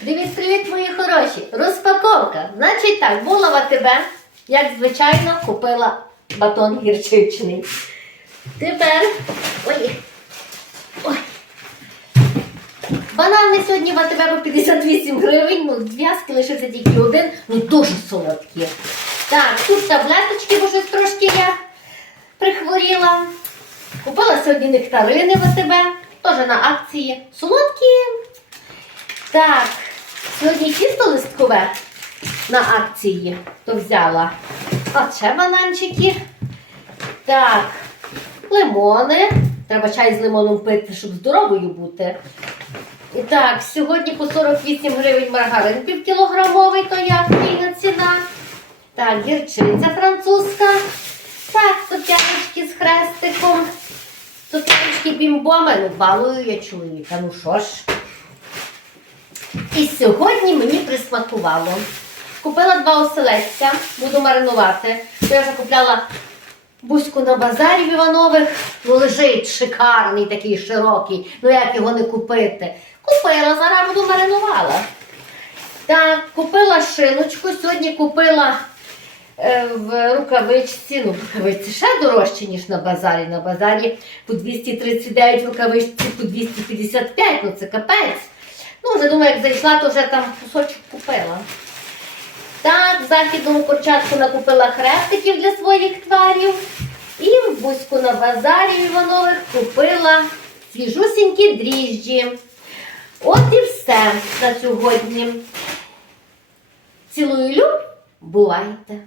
Привіт, привіт, мої хороші! Розпаковка. Значить так, була в АТБ, як звичайно, купила батон гірчичний. Тепер. Ой. Ой. Банани сьогодні в АТБ по 58 гривень, ну зв'язки лишився тільки один, ну дуже солодкі. Так, тут таблеточки, бо щось трошки я прихворіла. Купила сьогодні нектарини в АТБ, теж на акції. Солодкі. Так, сьогодні тісто листкове на акції, то взяла. А ще бананчики. Так, лимони. Треба чай з лимоном пити, щоб здоровою бути. І так, сьогодні по 48 гривень маргарин півкілограмовий, то як вільна ціна. Так, гірчиця французька. Так, цукерочки з хрестиком. Цукерочки бімбоми. Ну, балую я чоловіка. Ну що ж. І сьогодні мені присмакувало. Купила два оселедця, буду маринувати. Я вже купляла бузьку на базарі в Іванових. Ну, лежить шикарний, такий широкий. Ну як його не купити? Купила, зараз буду маринувала. Так, купила шиночку. Сьогодні купила е, в рукавичці. Ну, рукавичці ще дорожче, ніж на базарі. На базарі по 239 рукавичці по 255, ну це капець. Ну, вже думаю, як зайшла, то вже там кусочок купила. Так, в західному початку накупила хрестиків для своїх тварів. І в Бузьку на базарі Іванових купила свіжусінькі дріжджі. От і все на сьогодні. Цілую люб, бувайте!